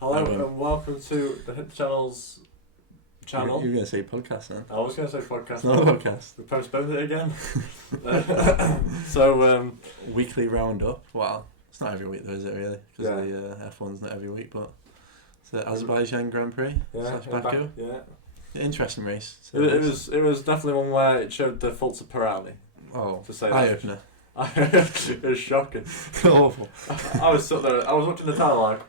Hello and welcome to the Hit Channel's channel. You were going to say podcast then? I was going to say podcast. It's not a podcast. We postponed it again. So weekly roundup. Well, it's not every week though, is it really? Because Yeah. the F1's not every week, but it's the Azerbaijan Grand Prix slash Baku. Interesting race. It was definitely one where it showed the faults of Pirelli. Oh, to say eye opener. It was shocking. Awful. I was sitting there. I was watching the title like,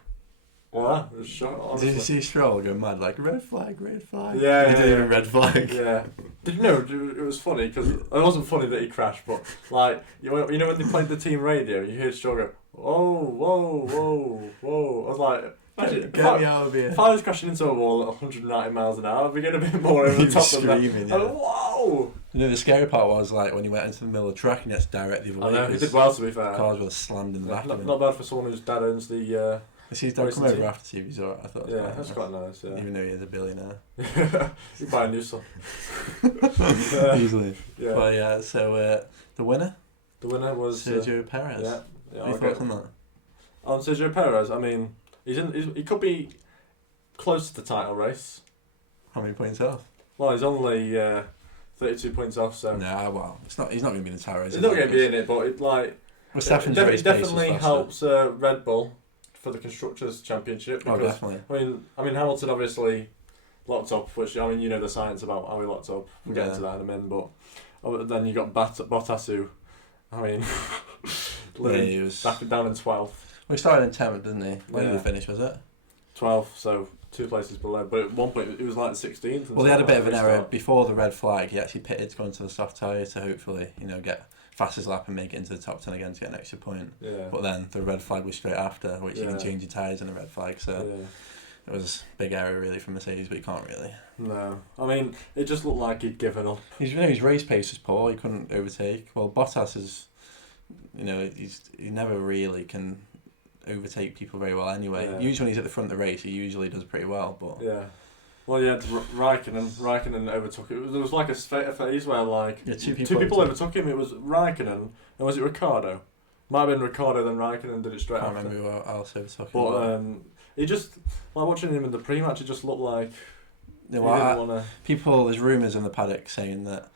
what? It was shocking. Did you see Stroll go mad like red flag? Yeah, he didn't even red flag. Yeah. Did you know? It was funny because it wasn't funny that he crashed, but like you know when they played the team radio, you hear Stroll go, whoa. I was like. Get me out of here. If I was crashing into a wall at 190 miles an hour, I'd be getting a bit more over the top of that. Yeah. Like, whoa! You know, the scary part was like when he went into the middle of the track and it's directly the other way. I know, he did well to be fair. Cars were slammed in the back of him. Not bad for someone whose dad owns the... His dad come over after TV, so I thought that's quite nice, yeah. Even though he is a billionaire. You buy a new son. Easily. Yeah. But yeah, so the winner? The winner was... Sergio Perez. Yeah. What are your thoughts on that? On Sergio Perez, I mean, he could be close to the title race. How many points off? Well, he's only 32 points off, so... No, well, he's not going to be in the title race. He's not going to be in it, but it definitely helps Red Bull for the Constructors' Championship. Because, definitely. I mean, Hamilton obviously locked up, which, I mean, you know the science about how he locked up. We'll get into that in a minute, but then you got Bottas who, I mean, he was back down in 12th. Well, he started in 10th, didn't he? When did he finish, was it? 12th, so 2 places below. But at one point, it was like 16th. Well, they had a bit of an error. Before the red flag, he actually pitted to go into the soft tyre to hopefully, get fastest lap and make it into the top 10 again to get an extra point. Yeah. But then the red flag was straight after, which you can change your tyres in a red flag. So it was a big error really from Mercedes, but you can't really. No. I mean, it just looked like he'd given up. His race pace was poor. He couldn't overtake. Well, Bottas is, he never really can overtake people very well anyway. Yeah. Usually when he's at the front of the race, he usually does pretty well. But yeah. Well, yeah, Raikkonen overtook it. There was like a phase where like two people overtook him. It was Raikkonen and was it Ricciardo? Might have been Ricciardo, then Raikkonen did it straight after. I can't remember who else overtook him. But he just, like watching him in the pre-match, it just looked like people. There's rumours in the paddock saying that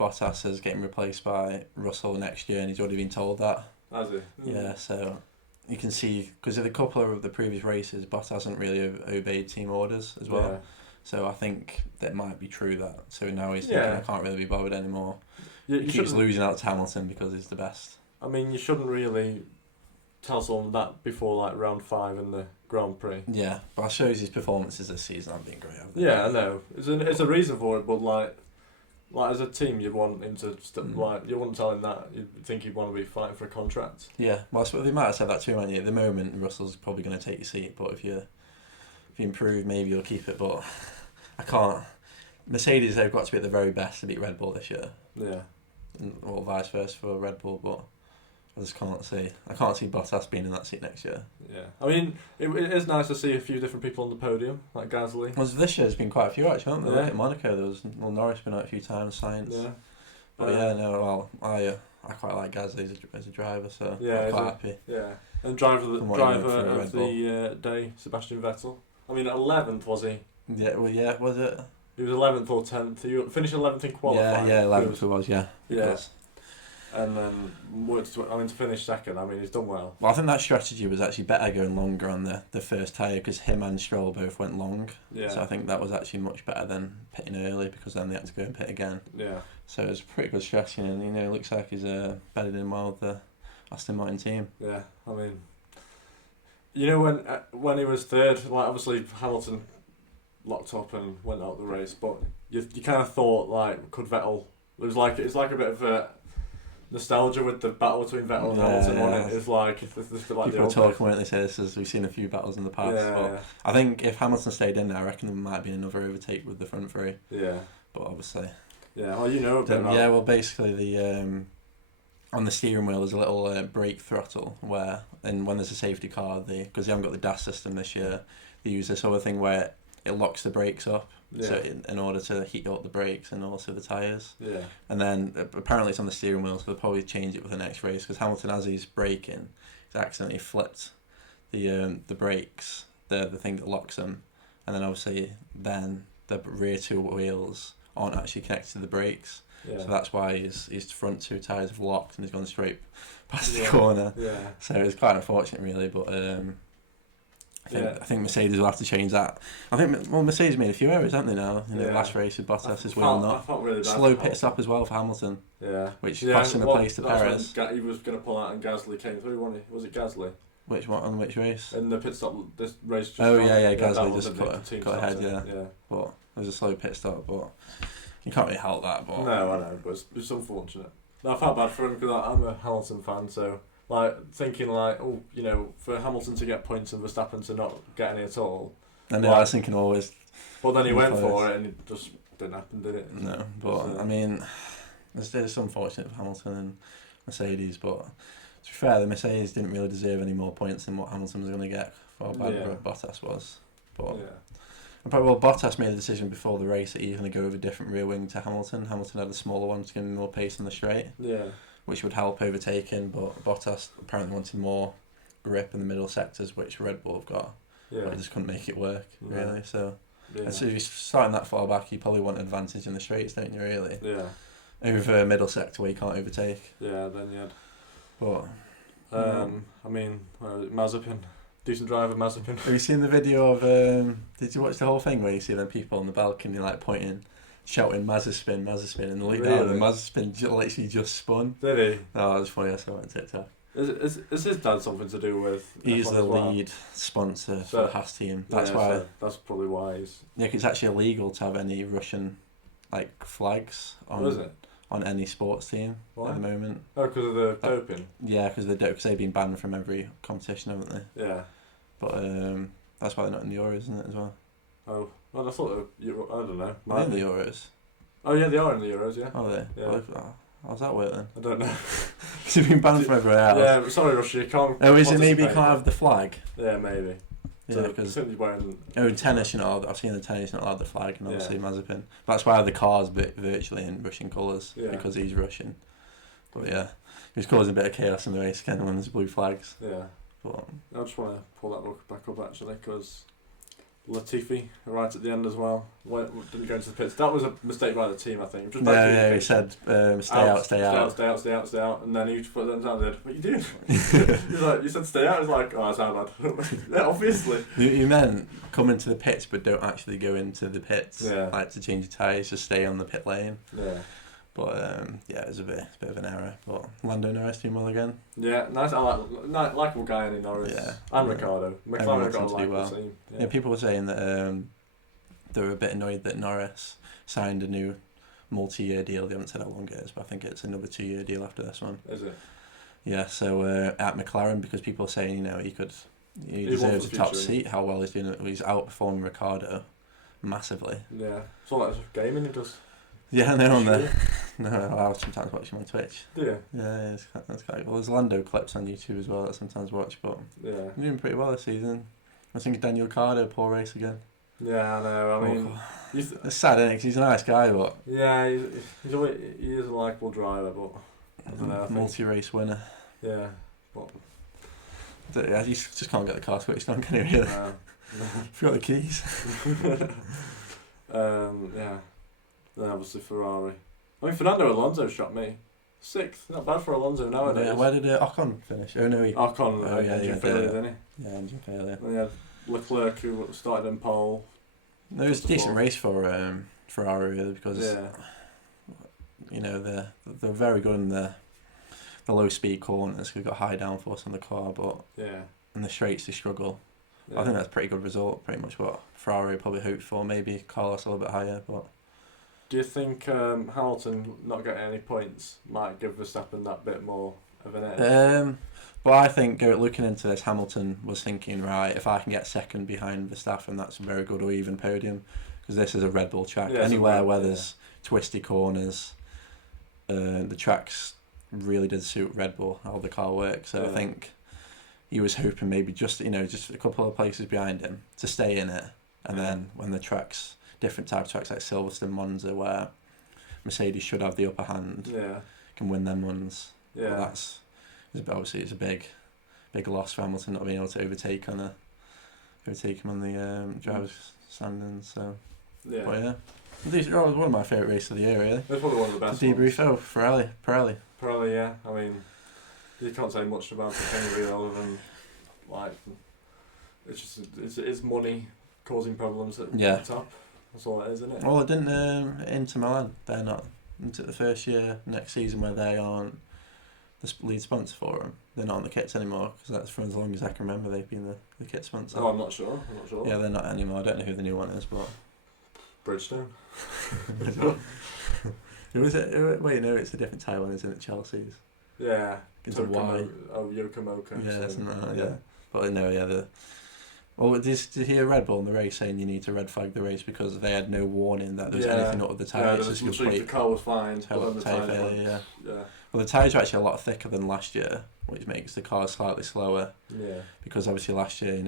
Bottas is getting replaced by Russell next year, and he's already been told that. Has he? Yeah, so you can see, because of a couple of the previous races, Bottas hasn't really obeyed team orders as well. Yeah. So I think that might be true that. So now he's thinking, I can't really be bothered anymore. He keeps losing out to Hamilton because he's the best. I mean, you shouldn't really tell someone that before like round 5 in the Grand Prix. Yeah, but it shows his performances this season haven't been great. Yeah, I know. It's a reason for it, but like as a team, you'd want him to you wouldn't tell him that. You'd think he'd want to be fighting for a contract. Yeah, well, they might have said that too, many. At the moment, Russell's probably going to take your seat, but if you improve, maybe you'll keep it. But I can't. Mercedes, they've got to be at the very best to beat Red Bull this year. Yeah. Or vice versa for Red Bull, but I just can't see. I can't see Bottas being in that seat next year. Yeah, I mean, it is nice to see a few different people on the podium, like Gasly. Well, this year there's been quite a few actually, haven't there? Like at Monaco, there was Norris been out a few times, Sainz. Yeah. But I quite like Gasly as a driver, so I'm quite happy. Yeah, and driver of the day, Sebastian Vettel. I mean, 11th was he? Yeah, was it? He was 11th or 10th. He finished 11th in qualifying. Yeah, 11th it was, yeah. Yes. And then to finish second, I mean, he's done well. Well, I think that strategy was actually better going longer on the first tyre because him and Stroll both went long. Yeah. So I think that was actually much better than pitting early because then they had to go and pit again. Yeah. So it was a pretty good strategy, and it looks like he's bedded in well with the Aston Martin team. Yeah, I mean, when he was third, like obviously Hamilton locked up and went out the race, but you kind of thought like could Vettel? It's like a bit of a nostalgia with the battle between Vettel and Hamilton on it. It's like people are talking when they say this as we've seen a few battles in the past. But I think if Hamilton stayed in there, I reckon there might be another overtake with the front three. Yeah. But obviously. Yeah. Well, a bit. Yeah. Well, basically the on the steering wheel there's a little brake throttle and when there's a safety car, because they haven't got the DAS system this year, they use this other thing where it locks the brakes up. Yeah. So in order to heat up the brakes and also the tyres. Yeah. And then apparently it's on the steering wheel, so they'll probably change it with the next race because Hamilton, as he's braking, he's accidentally flipped the brakes, the thing that locks them, and then obviously then the rear two wheels aren't actually connected to the brakes. Yeah. So that's why his front two tyres have locked and he's gone straight past the corner. Yeah. So it's quite unfortunate, really. But I think Mercedes will have to change that. I think Mercedes made a few errors, haven't they now? In the last race with Bottas as well. Not really slow pit stop as well for Hamilton. Yeah. Which cost him a place to Perez. He was going to pull out and Gasly came through, wasn't he? Was it Gasly? Which one on which race? In the pit stop, this race. Just Gasly just cut ahead. Yeah. But it was a slow pit stop, but you can't really help that. But no, I know, but it's unfortunate. I felt bad for him because I'm a Hamilton fan, so thinking for Hamilton to get points and Verstappen to not get any at all. And I was thinking always. But then he went for it and it just didn't happen, did it? No, but I mean, it's unfortunate for Hamilton and Mercedes, but to be fair, the Mercedes didn't really deserve any more points than what Hamilton was going to get for how bad Bottas was. But Bottas made a decision before the race that he was going to go with a different rear wing to Hamilton. Hamilton had a smaller one to give him more pace on the straight. Yeah. Which would help overtaking, but Bottas apparently wanted more grip in the middle sectors, which Red Bull have got. Yeah. But he just couldn't make it work, really. So, so if you're starting that far back, you probably want advantage in the straights, don't you, really? Yeah. Over a middle sector where you can't overtake. Yeah, then you had. But, I mean, Mazepin. Decent driver, Mazepin. Have you seen the video of, did you watch the whole thing where you see them people on the balcony pointing, shouting Mazepin, and they look down and Mazepin literally just spun? Did he? Oh, that's funny, I saw it on TikTok. Is his dad something to do with? He's the lead sponsor for the Haas team. That's why. So that's probably why he's. Yeah, 'cause it's actually illegal to have any Russian flags on any sports team at the moment. Oh, because of the doping. Yeah, because they've been banned from every competition, haven't they? Yeah. But that's why they're not in the Euros, isn't it, as well? Oh, well, I thought I don't know. Are they in the Euros? Oh yeah, they are in the Euros. Yeah. Are they? Yeah. Well, how's that work then? I don't know. Because they've been banned from everywhere else. Yeah, sorry, Russia, you can't. Oh, is it maybe you can't have the flag? Yeah, maybe. Yeah, because in tennis, I've seen the tennis not allowed the flag, and obviously Mazepin. That's why the car's virtually in Russian colours because he's Russian. But yeah, he was causing a bit of chaos in the race again when there's blue flags. Yeah. But I just want to pull that book back up actually because Latifi right at the end as well. Didn't go into the pits. That was a mistake by the team, I think. Just he said stay out, and then he put them down there. What are you doing? He's like, you said stay out. He's like, oh, that's how bad. Yeah, obviously. You meant come into the pits, but don't actually go into the pits. Yeah. Like to change your tyres, just stay on the pit lane. Yeah. But it was a bit of an error. But Lando Norris doing well again. Yeah, nice. I like likeable guy in Norris. Yeah. And Ricciardo. McLaren got a likeable team. Yeah, people were saying that they were a bit annoyed that Norris signed a new multi-year deal. They haven't said how long it is, but I think it's another 2-year deal after this one. Is it? Yeah. So at McLaren, because people are saying he deserves a top seat. How well he's doing. He's outperforming Ricciardo massively. Yeah. It's all like gaming he does. Yeah, I sometimes watch him on Twitch. Do you? Yeah, that's quite cool. There's Lando clips on YouTube as well that I sometimes watch, but he's doing pretty well this season. I think Daniel Ricciardo, poor race again. Yeah, I know. I mean, it's sad, isn't it? 'Cause he's a nice guy, but yeah, he is a likeable driver, but I don't know. Multi-race winner. Yeah, but you just can't get the car switched on, can you? Really? No. Forgot the keys. Yeah. Then obviously Ferrari. I mean, Fernando Alonso shot me. 6th. Not bad for Alonso nowadays. Yeah, where did Ocon finish? Oh no, Ocon engine failure, didn't he? Yeah, engine failure. Then he had Leclerc who started in pole. It was a decent race for Ferrari really because they're very good in the low speed corners. They've got high downforce on the car, but in the straights they struggle. Yeah. I think that's a pretty good result. Pretty much what Ferrari probably hoped for. Maybe Carlos a little bit higher, but. Do you think Hamilton not getting any points might give Verstappen that bit more of an edge? But I think looking into this, Hamilton was thinking, right, if I can get second behind Verstappen, that's a very good or even podium, because this is a Red Bull track. Anywhere where there's twisty corners, the tracks really did suit Red Bull, how the car works. So I think he was hoping maybe just a couple of places behind him to stay in it, and then when the tracks. Different type of tracks like Silverstone, Monza, where Mercedes should have the upper hand, can win them ones. Yeah, but obviously it's a big big loss for Hamilton not being able to overtake him on the drivers' standings. So, yeah. But yeah, these are one of my favourite races of the year. Really, it's probably one of the best. Debrief Pirelli. Yeah. I mean, you can't say much about it, can you, really, other than like it's money causing problems at the top. That's all it is, isn't it? Well, it didn't Inter Milan. They're not into the first year next season where they aren't the lead sponsor for them. They're not on the kits anymore because that's for as long as I can remember they've been the kit sponsor. Oh, I'm not sure. Yeah, they're not anymore. I don't know who the new one is, but Bridgestone. Who is it? Wait, no, it's a different tyre one, isn't it? Chelsea's. Yeah. It's a Y. Yokomoka. Yeah, isn't that? Yeah. But no, yeah. Did you hear Red Bull in the race saying you need to red flag the race because they had no warning that there was anything up with the tyres? Yeah, the car was fine. Tyre failure, yeah. Well, the tyres are actually a lot thicker than last year, which makes the car slightly slower. Yeah. Because obviously last year,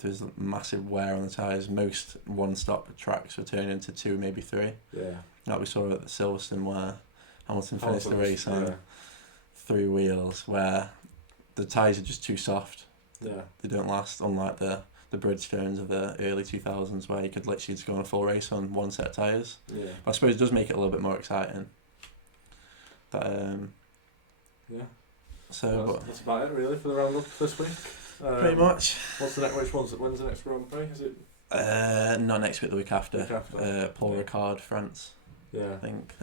there's massive wear on the tyres. Most one-stop tracks were turning into 2, maybe 3. Yeah. Like we saw at Silverstone where Hamilton finished the race on 3 wheels, where the tyres are just too soft. Yeah. They don't last, unlike the Bridgestones of the early 2000s where you could literally just go on a full race on one set of tyres. Yeah. But I suppose it does make it a little bit more exciting. Yeah. So that's about it really for the roundup this week. Pretty much. When's the next Grand Prix? Is it? Not next week, the week after. Paul Yeah. Ricard, France. Yeah. I think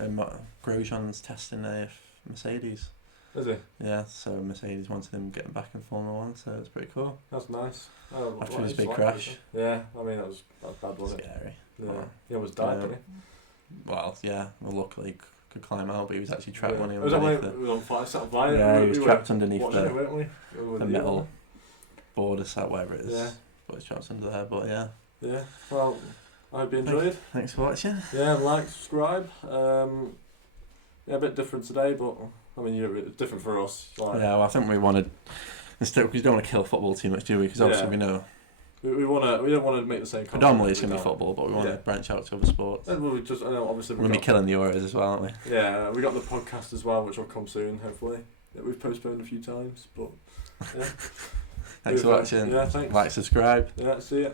Grosjean's testing a Mercedes. Is he? Yeah, so Mercedes wanted him getting back in Formula 1, so it's pretty cool. That's nice. After his big crash. Yeah, I mean, that was bad, wasn't it? Scary. Yeah. He almost died, didn't he? Well, yeah, luckily could climb out, but he was actually trapped when he was underneath on fire, sat on fire. Yeah, he was trapped underneath the metal border set, whatever it is. Yeah. But it's trapped under there, but yeah. Yeah, well, I hope you enjoyed. Thanks for watching. Yeah, like, subscribe. Yeah, a bit different today, but I mean, it's different for us. Like, yeah, well, I think we wanted, instead, we don't want to kill football too much, do we? Because obviously we know. We don't want to make the same content. Predominantly it's going to be football, but we want to branch out to other sports. And we're obviously we're going to be killing the Euros as well, aren't we? Yeah, we got the podcast as well, which will come soon, hopefully. Yeah, we've postponed a few times, but yeah. Thanks for watching. Yeah, thanks. Like, subscribe. Yeah, see ya.